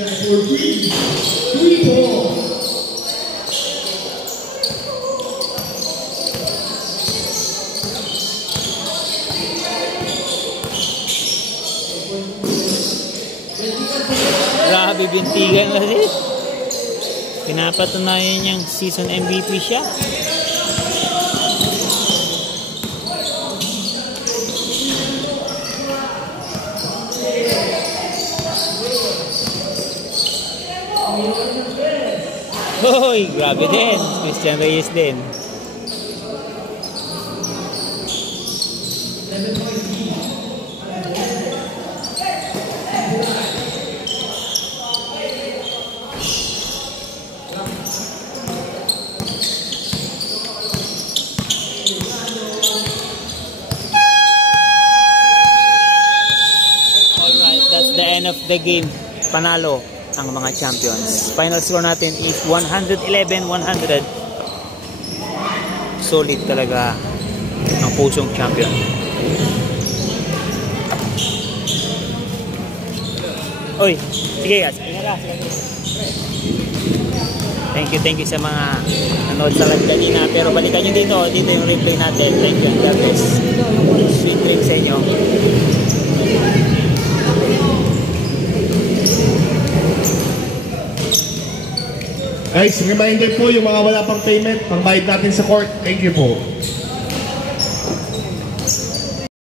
Grabe bintigan kasi. Pinapatunayan niyang season MVP siya. Hoy, grabe din. Christian Reyes din. Alright, that's the end of the game. Panalo ang mga champions. Final score natin is 111-100. Solid talaga ang pusong champion. Oy, sige guys. Thank you sa mga nanood sa live kanina. Pero balikan nyo dito yung replay natin. Thank you. God bless. Sweet dreams sa inyo. Guys, reminder po yung mga wala pang payment, pangbayad natin sa court. Thank you po.